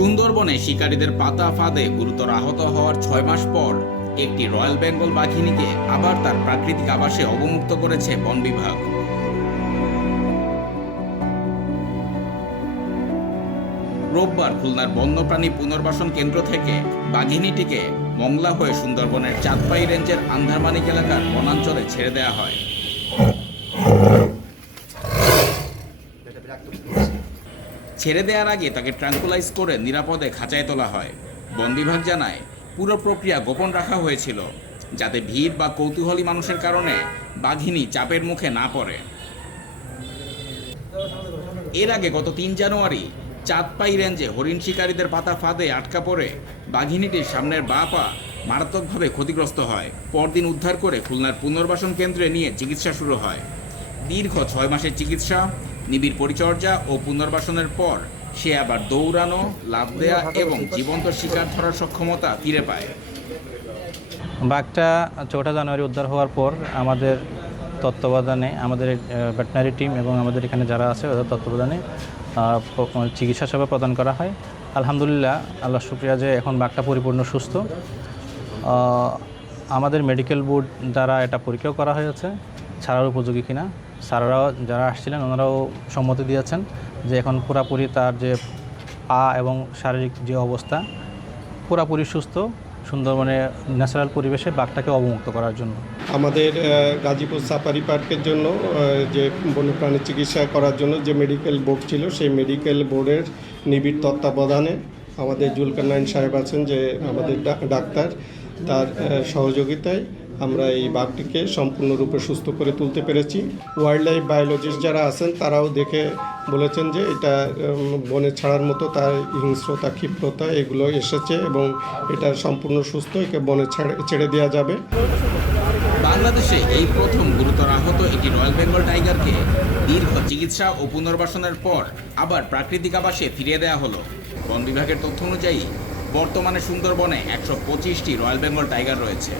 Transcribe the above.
সুন্দরবনে শিকারীদের পাতা ফাঁদে গুরুতর আহত হওয়ার ৬ মাস পর একটি রয়্যাল বেঙ্গল বাঘিনীকে আবার তার প্রাকৃতিক আবাসে অবমুক্ত করেছে বন বিভাগ। রোববার খুলনার বন্যপ্রাণী পুনর্বাসন কেন্দ্র থেকে বাঘিনীটিকে মংলা হয়ে সুন্দরবনের চাঁদপাই রেঞ্জের আন্ধারমানিক এলাকার বনাঞ্চলে ছেড়ে দেওয়া হয়। ছেড়ে দেওয়ার আগে তাকে ট্রাঙ্কুলাইজ করে নিরাপদে খাঁচায় তোলা হয়। বন বিভাগ জানায়, পুরো প্রক্রিয়া গোপন রাখা হয়েছিল যাতে ভিড় বা কৌতূহলী মানুষের কারণে বাঘিনী চাপের মুখে না পড়ে। এর আগে গত ৩ জানুয়ারি চাঁদপাই রেঞ্জে হরিণ শিকারীদের পাতা ফাঁদে আটকা পড়ে বাঘিনীটির সামনের বাঁ পা মারাত্মকভাবে ক্ষতিগ্রস্ত হয়। পরদিন উদ্ধার করে খুলনার পুনর্বাসন কেন্দ্রে নিয়ে চিকিৎসা শুরু হয়। দীর্ঘ ৬ মাসের চিকিৎসা, নিবিড় পরিচর্যা ও পুনর্বাসনের পর সে আবার দৌড়ানো, লাফ দেয়া এবং জীবন্ত শিকার ধরার সক্ষমতা ফিরে পায়। বাঘটা ৪টা জানুয়ারি উদ্ধার হওয়ার পর আমাদের তত্ত্বাবধানে, আমাদের ভেটেরিনারি টিম এবং আমাদের এখানে যারা আছে ওদের তত্ত্বাবধানে চিকিৎসা সেবা প্রদান করা হয়। আলহামদুলিল্লাহ, আল্লাহ শুকরিয়া যে এখন বাঘটা পরিপূর্ণ সুস্থ। আমাদের মেডিকেল বোর্ড দ্বারা এটা পরীক্ষাও করা হয়েছে ছাড়ার উপযোগী কিনা। স্যাররাও যারা আসছিলেন ওনারাও সম্মতি দিয়েছেন যে এখন পুরাপুরি তার যে পা এবং শারীরিক যে অবস্থা পুরাপুরি সুস্থ, সুন্দরবনে ন্যাচারাল পরিবেশে বাঘটাকে অবমুক্ত করার জন্য। আমাদের গাজীপুর সাফারি পার্কের জন্য যে বন্যপ্রাণী চিকিৎসা করার জন্য যে মেডিকেল বোর্ড ছিল, সেই মেডিকেল বোর্ডের নিবিড় তত্ত্বাবধানে আমাদের জুলকারনাইন সাহেব আছেন যে আমাদের ডাক্তার, তার সহযোগিতায় আমরা এই বাঘটিকে সম্পূর্ণরূপে সুস্থ করে তুলতে পেরেছি। ওয়াইল্ড লাইফ বায়োলজিস্ট যারা আছেন তারাও দেখে বলেছেন যে এটা বনে ছাড়ার মতো তার হিংস্রতা, ক্ষিপ্রতা এগুলো এসেছে এবং এটা সম্পূর্ণ সুস্থ, একে বনে ছেড়ে দেওয়া যাবে। বাংলাদেশে এই প্রথম গুরুতর আহত একটি রয়্যাল বেঙ্গল টাইগারকে দীর্ঘ চিকিৎসা ও পুনর্বাসনের পর আবার প্রাকৃতিক আবাসে ফিরিয়ে দেওয়া হলো। বন বিভাগের তথ্য অনুযায়ী বর্তমানে সুন্দরবনে ১২৫টি রয়্যাল বেঙ্গল টাইগার রয়েছে।